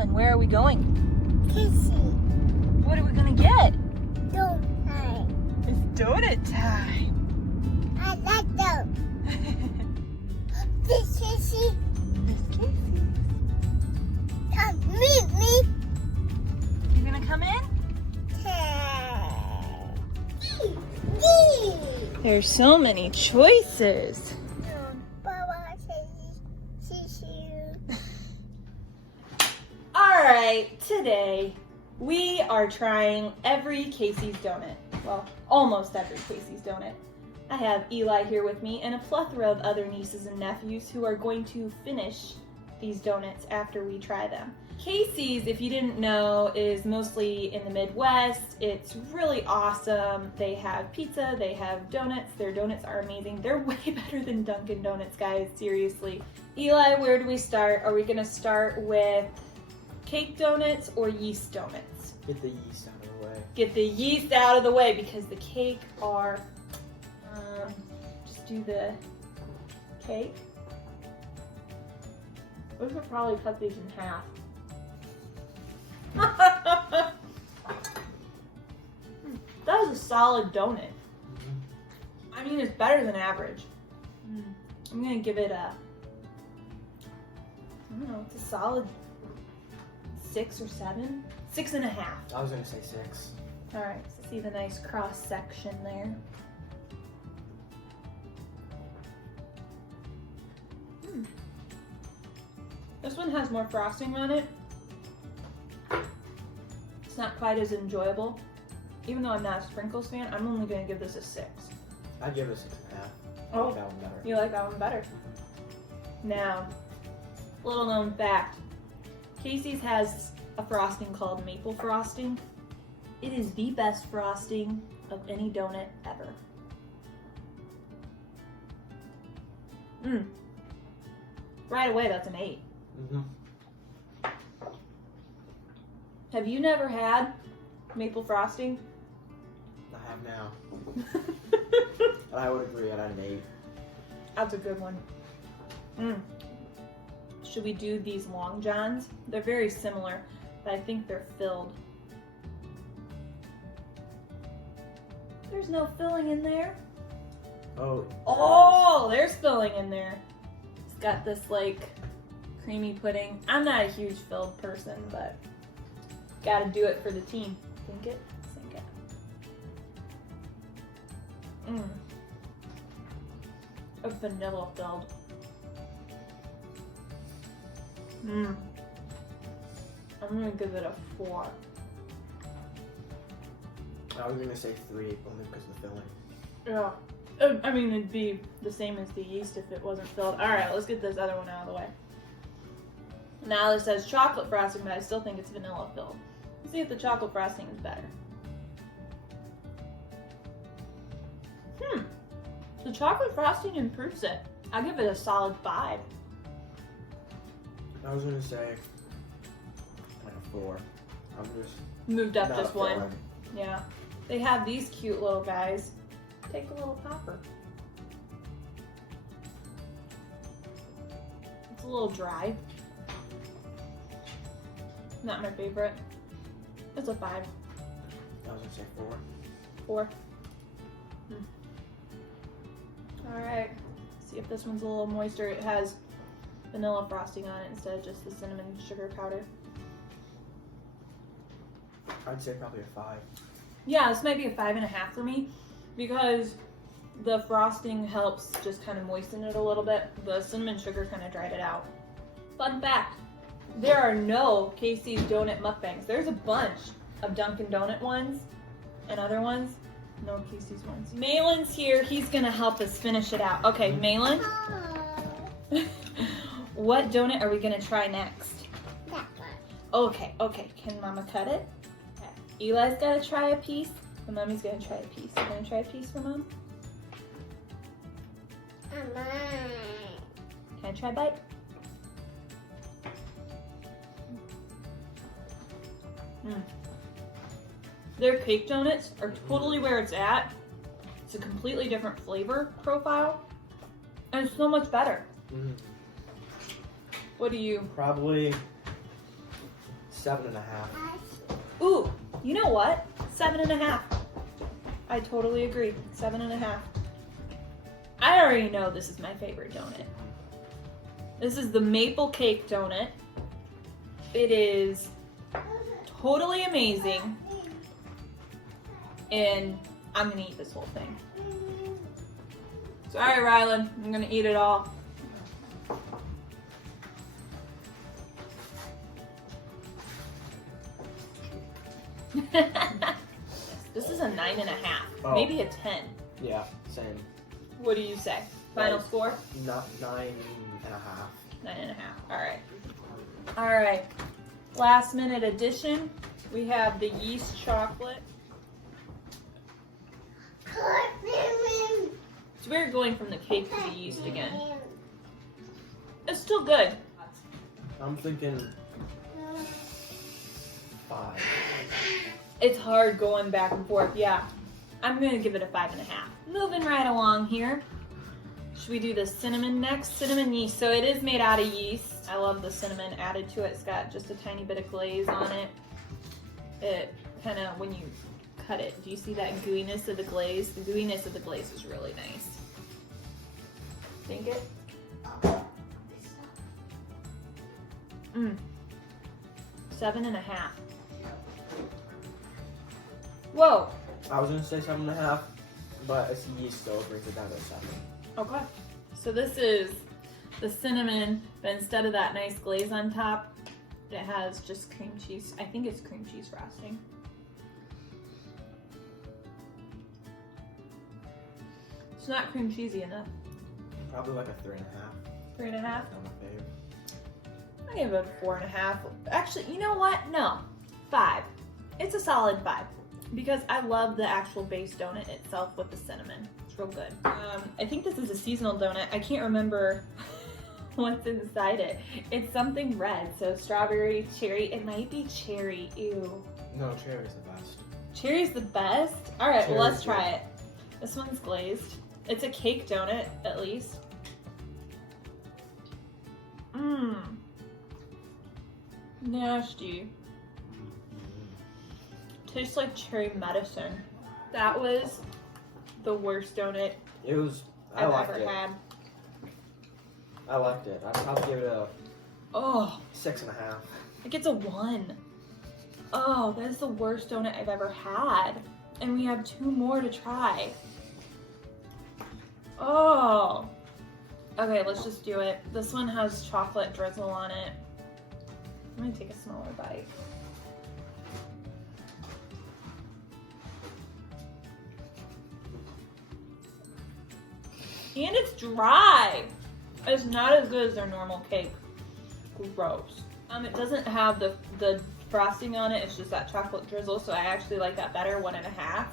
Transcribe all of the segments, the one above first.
Maylin, where are we going? Kissy. What are we gonna get? Donut. It's donut time. I like them. This Kissy. There's Casey. Come meet me. You gonna come in? There's so many choices. Alright, today we are trying every Casey's donut. Well, almost every Casey's donut. I have Eli here with me and a plethora of other nieces and nephews who are going to finish these donuts after we try them. Casey's, if you didn't know, is mostly in the Midwest. It's really awesome. They have pizza, they have donuts. Their donuts are amazing. They're way better than Dunkin' Donuts, guys, seriously. Eli, where do we start? Are we gonna start with cake donuts or yeast donuts? Get the yeast out of the way. Get the yeast out of the way because the cake are, just do the cake. We could probably cut these in half. That is a solid donut. I mean, it's better than average. I'm gonna give it a, I don't know, it's a solid 6 or 7. 6.5. I was gonna say 6. All right, so see the nice cross section there. This one has more frosting on it. It's not quite as enjoyable. Even though I'm not a sprinkles fan, I'm only gonna give this a 6. I'd give it a 6.5. I Oh. like that one better. You like that one better? Now, little known fact, Casey's has a frosting called maple frosting. It is the best frosting of any donut ever. Right away, that's an 8. Have you never had maple frosting? I have now. But I would agree, I'd add an 8. That's a good one. Should we do these Long Johns? They're very similar, but I think they're filled. There's no filling in there. Oh, There's filling in there. It's got this like creamy pudding. I'm not a huge filled person, but gotta do it for the team. Think it, sink it. A vanilla filled. I'm gonna give it a 4. I was gonna say 3 only because of the filling. Yeah. I mean, it'd be the same as the yeast if it wasn't filled. All right, let's get this other one out of the way. Now this says chocolate frosting, but I still think it's vanilla filled. Let's see if the chocolate frosting is better. The chocolate frosting improves it. I give it a solid 5. I was gonna say like a 4. I'm just Moved up not just a one. fan. Yeah. They have these cute little guys. Take a little popper. It's a little dry. Not my favorite. It's a 5. I was gonna say 4. 4. Alright. See if this one's a little moister. It has vanilla frosting on it instead of just the cinnamon sugar powder. I'd say probably a 5. Yeah, this might be a 5.5 for me because the frosting helps just kind of moisten it a little bit. The cinnamon sugar kind of dried it out. Fun fact, there are no Casey's donut mukbangs. There's a bunch of Dunkin' Donut ones and other ones. No Casey's ones. Malin's here. He's gonna help us finish it out. Okay, Malin, what donut are we gonna try next? That Okay. Can Mama cut it? Okay. Eli's gotta try a piece, and Mommy's gonna try a piece. You gonna try a piece for Mom? one. Can I try a bite? Their cake donuts are totally where it's at. It's a completely different flavor profile, and it's so much better. What do you? Probably 7.5. Ooh, you know what? 7.5. I totally agree. 7.5. I already know this is my favorite donut. This is the maple cake donut. It is totally amazing. And I'm gonna eat this whole thing. Sorry, Rylan, I'm gonna eat it all. This is a 9.5, Oh. maybe a 10. Yeah, same. What do you say? Final Right. score? Not 9.5. 9.5. All right. All right. Last minute addition. We have the yeast chocolate. It's weird going from the cake to the yeast again. It's still good. I'm thinking 5. It's hard going back and forth. Yeah. I'm going to give it a 5.5. Moving right along here. Should we do the cinnamon next? Cinnamon yeast. So it is made out of yeast. I love the cinnamon added to it. It's got just a tiny bit of glaze on it. It kind of, when you cut it, do you see that gooiness of the glaze? The gooiness of the glaze is really nice. Think it? 7.5. Whoa. I was gonna say 7.5, but it's yeast, so it brings it down to 7. Okay. So this is the cinnamon, but instead of that nice glaze on top, it has just cream cheese. I think it's cream cheese frosting. It's not cream cheesy enough. Probably like a 3.5. 3.5? Not my favorite. I give it a 4.5. Actually, you know what? No. 5. It's a solid 5. Because I love the actual base donut itself with the cinnamon. It's real good. I think this is a seasonal donut. I can't remember what's inside it. It's something red, so strawberry, cherry. It might be cherry. Ew. No, cherry's the best. Cherry's the best? Alright, well, let's Cherry's try it. This one's glazed. It's a cake donut, at least. Mmm. Nasty. Tastes like cherry medicine. That was the worst donut It was. I I've liked ever it. had. I liked it. I'd probably give it a Oh, 6.5. it gets a 1. Oh, that is the worst donut I've ever had. And we have 2 more to try. Oh. Okay, let's just do it. This one has chocolate drizzle on it. I'm gonna take a smaller bite. And it's dry. It's not as good as their normal cake. Gross. It doesn't have the frosting on it. It's just that chocolate drizzle. So I actually like that better. 1.5.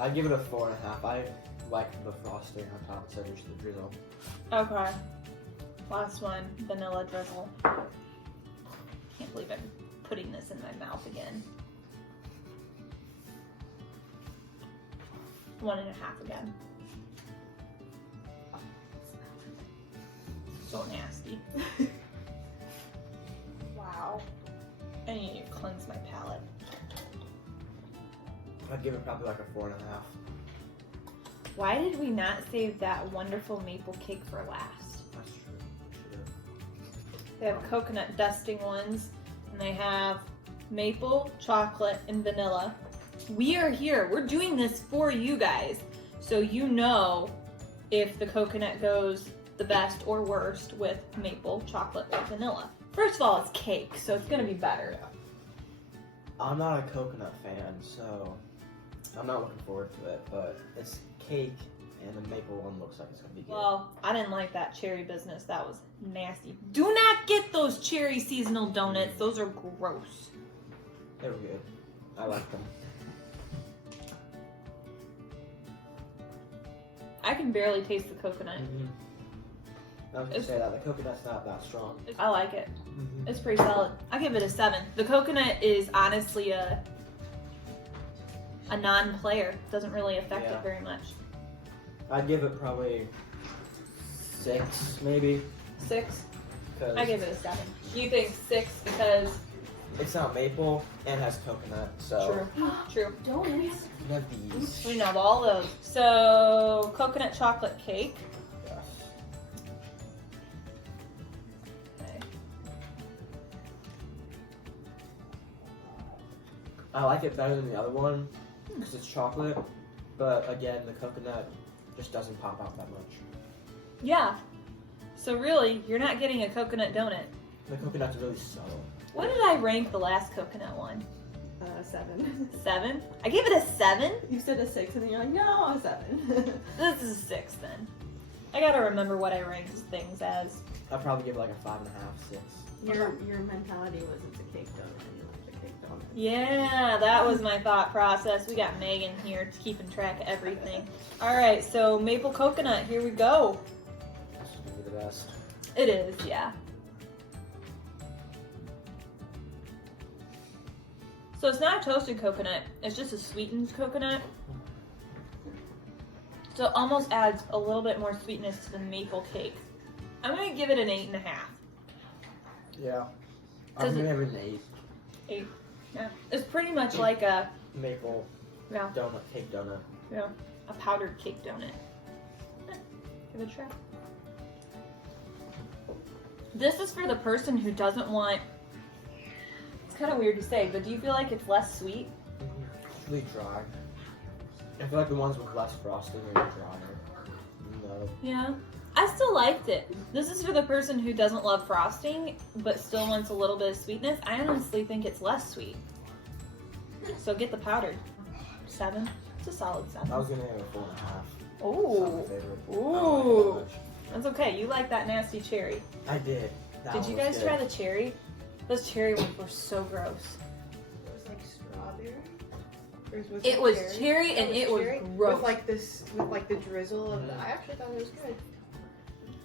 I'd give it a 4.5. I like the frosting on top instead of just the drizzle. Okay. Last one, vanilla drizzle. Can't believe I'm putting this in my mouth again. 1.5 again. So nasty. Wow. I need to cleanse my palate. I'd give it probably like a 4.5. Why did we not save that wonderful maple cake for last? That's true. Should've. They have coconut dusting ones, and they have maple, chocolate, and vanilla. We are here. We're doing this for you guys, so you know if the coconut goes the best or worst with maple, chocolate, or vanilla. First of all, it's cake, so it's gonna be better. Yeah. I'm not a coconut fan, so I'm not looking forward to it, but it's cake, and the maple one looks like it's gonna be good. Well, I didn't like that cherry business. That was nasty. Do not get those cherry seasonal donuts. Those are gross. They were good. I like them. I can barely taste the coconut. I was gonna say that the coconut's not that strong. I like it. It's pretty solid. I give it a 7. The coconut is honestly a non-player. Doesn't really affect it Yeah. very much. I'd give it probably 6, maybe. 6. because I give it a 7. You think 6 because it's not maple and has coconut. So true. Donuts. we have these. We have all those. So coconut chocolate cake. Yes. Okay. I like it better than the other one because it's chocolate, but again, the coconut just doesn't pop out that much. Yeah. So really, you're not getting a coconut donut. The coconut's really subtle. What did I rank the last coconut one? 7. 7? I gave it a 7? You said a 6 and then you're like, no, a 7. This is a 6 then. I gotta remember what I ranked things as. I'd probably give it like a 5.5, 6. Your mentality was it's a cake donut and you like the cake donut. Yeah, that was my thought process. We got Megan here keeping track of everything. Alright, so maple coconut, here we go. This is gonna be the best. It is, yeah. So it's not a toasted coconut, it's just a sweetened coconut. So it almost adds a little bit more sweetness to the maple cake. I'm gonna give it an 8.5. Yeah. Does I'm gonna it- give it an 8. Yeah. It's pretty much like a 8. Maple yeah, donut, cake donut. yeah, a powdered cake donut. Give it a try. This is for the person who doesn't want. It's kind of weird to say, but do you feel like it's less sweet? It's really dry. I feel like the ones with less frosting are drier. No. Yeah. I still liked it. This is for the person who doesn't love frosting, but still wants a little bit of sweetness. I honestly think it's less sweet. So get the powdered. 7. It's a solid 7. I was gonna give it a 4.5. It's not Oh, my favorite. Ooh. I don't like it that's okay. You like that nasty cherry. that much. I did. That Did one you was guys good. try the cherry? Those cherry ones were so gross. It was like strawberry. Or It was cherry and it was gross. With like this, with like the drizzle of the. I actually thought it was good.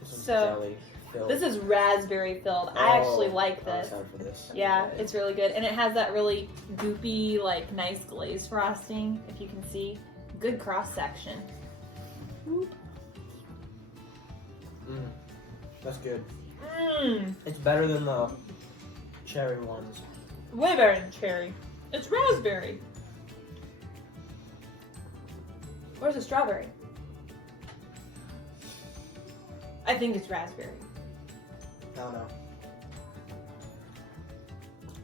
This one's So, jelly filled. This is raspberry filled. I actually like I'm this. excited for this. Yeah, it's really good. And it has that really goopy, like nice glazed frosting, if you can see. Good cross section. That's good. Mmm. It's better than the cherry ones. Way better than cherry. It's raspberry. Where's the strawberry? I think it's raspberry. I don't know.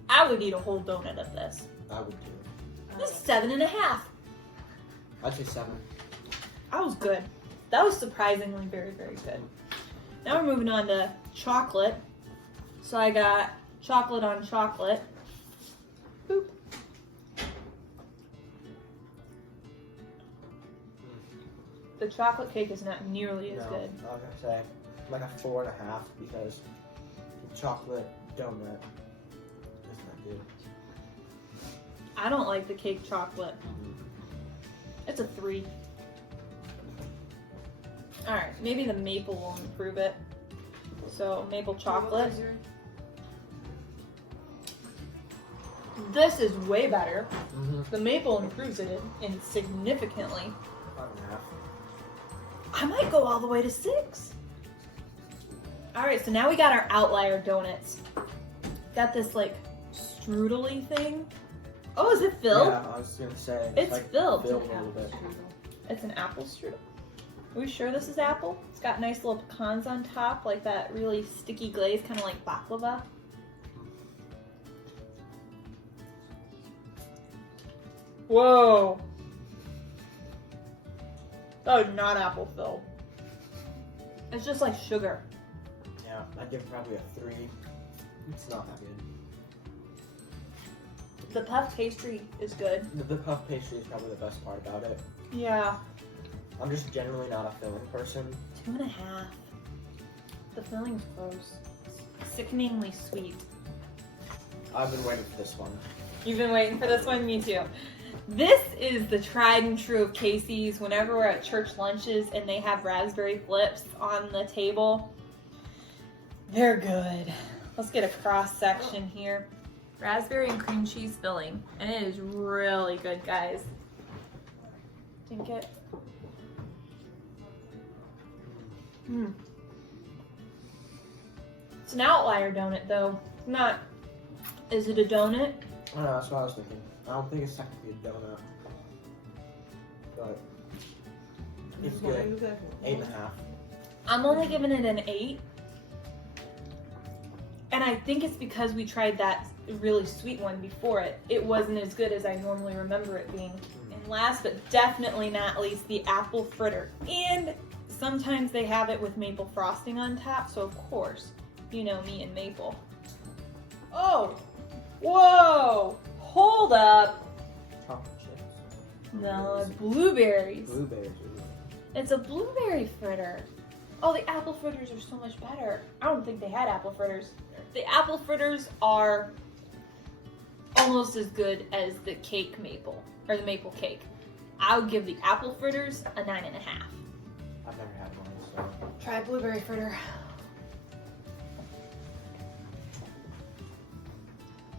I would eat a whole donut of this. I would too. This is 7.5. I'd say 7. That was good. That was surprisingly very, very good. Now we're moving on to chocolate. So I got chocolate on chocolate. Boop. The chocolate cake is not nearly as No, good. I was gonna say like a 4.5 because the chocolate donut is not good. I don't like the cake chocolate. It's a 3. Alright, maybe the maple will improve it. So, maple chocolate. This is way better. The maple improves it in significantly. 5.5. I might go all the way to 6. Alright, so now we got our outlier donuts. Got this like strudely thing. Oh, is it filled? Yeah, I was gonna say It's like filled. a little bit. It's an apple strudel. Are we sure this is apple? It's got nice little pecans on top, like that really sticky glaze, kind of like baklava. Whoa. Oh, not apple filled. It's just like sugar. Yeah, I'd give it probably a 3. It's not that good. The puff pastry is good. The puff pastry is probably the best part about it. Yeah. I'm just generally not a filling person. 2.5. The filling's gross. Sickeningly sweet. I've been waiting for this one. You've been waiting for this one? Me too. This is the tried and true of Casey's whenever we're at church lunches and they have raspberry flips on the table. They're good. Let's get a cross section here. Raspberry and cream cheese filling. And it is really good, guys. Dink it. It's an outlier donut, though. Not. Is it a donut? I don't know, that's what I was thinking. I don't think it's technically a donut. But it's good. 8.5. I'm only giving it an 8. And I think it's because we tried that really sweet one before it. It wasn't as good as I normally remember it being. And last but definitely not least, the apple fritter. And sometimes they have it with maple frosting on top, so of course, you know me and maple. Oh! Whoa! Hold up! Chocolate chips. No, blueberries. Blueberries. It's a blueberry fritter. Oh, the apple fritters are so much better. I don't think they had apple fritters. The apple fritters are almost as good as the cake maple, or the maple cake. I would give the apple fritters a 9.5. I've never had one, so. Try blueberry fritter.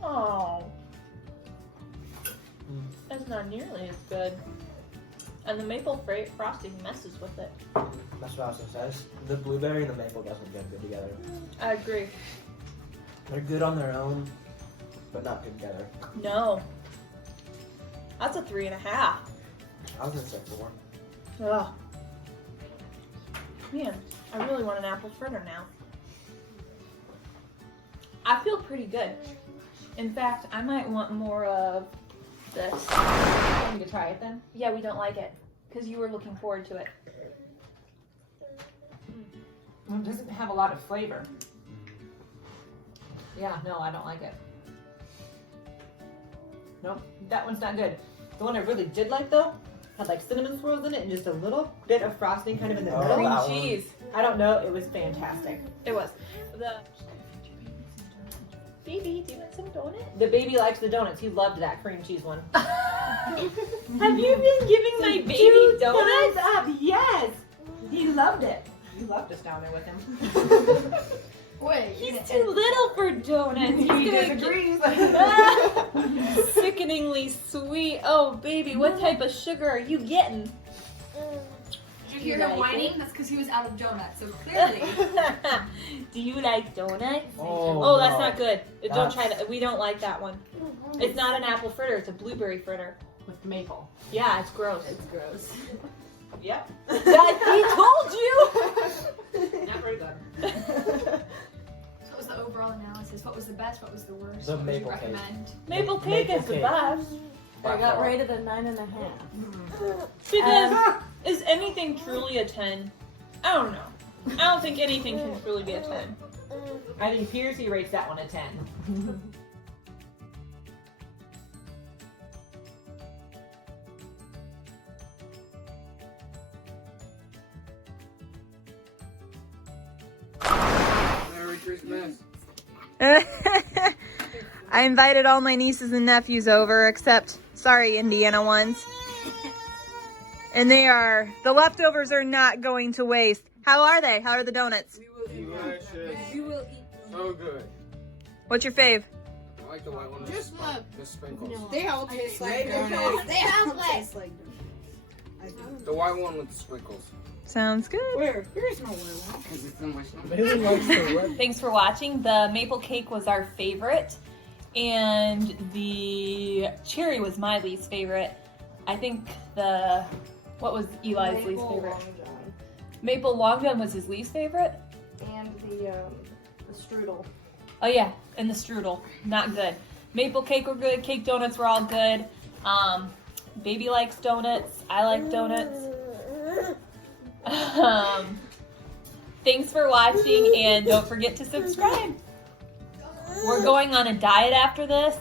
Oh. That's not nearly as good. And the maple frosting messes with it. That's what I was gonna say. The blueberry and the maple doesn't go good together. I agree. They're good on their own, but not good together. No. That's a 3.5. I was gonna say 4. Ugh. Man, I really want an apple fritter now. I feel pretty good. In fact, I might want more of this. Want me to try it then? Yeah, we don't like it. Because you were looking forward to it. It doesn't have a lot of flavor. Yeah, no, I don't like it. Nope, that one's not good. The one I really did like though, had like cinnamon swirls in it and just a little bit of frosting kind of in the Oh, middle. Cream that one. cheese. I don't know, it was fantastic. It was. The baby, do you want some donut? The baby likes the donuts. He loved that cream cheese one. Have you been giving my baby Two donuts? thumbs up, yes! He loved it. He loved us down there with him. Wait. He's too little for donuts. He He's gonna disagrees. get sickeningly sweet. Oh, baby, what type of sugar are you getting? Did you hear You him like whining? That's because he was out of donuts. So clearly, Do you like donuts? Oh, Oh, that's no. not good. Don't try That's- that. We don't like that one. It's not an apple fritter. It's a blueberry fritter. With maple. Yeah, it's gross. It's gross. Yep. He told you. Not very good. so what was the overall analysis? What was the best? What was the worst? The what would you maple cake. recommend? Maple cake Maple is the cake. best. By I got far. rated a 9.5. Because is anything truly a 10? I don't know. I don't think anything can truly be a 10. I think Piercy rates that one a 10. Merry Christmas. I invited all my nieces and nephews over, except, sorry, Indiana ones. And the leftovers are not going to waste. How are they? How are the donuts? Delicious. So good. What's your fave? I like the white one. Just The sprinkles. they all taste like They donuts. all taste like The white one with the sprinkles. Sounds good. Where? There's no one. Because it's in my stomach. Bailey likes the red. Thanks for watching. The maple cake was our favorite, and the cherry was my least favorite. I think what was Eli's least favorite? Maple Long John was his least favorite? And the strudel. Oh yeah, and the strudel, not good. Maple cake were good, cake donuts were all good. Baby likes donuts, I like donuts. Thanks for watching, and don't forget to subscribe. We're going on a diet after this.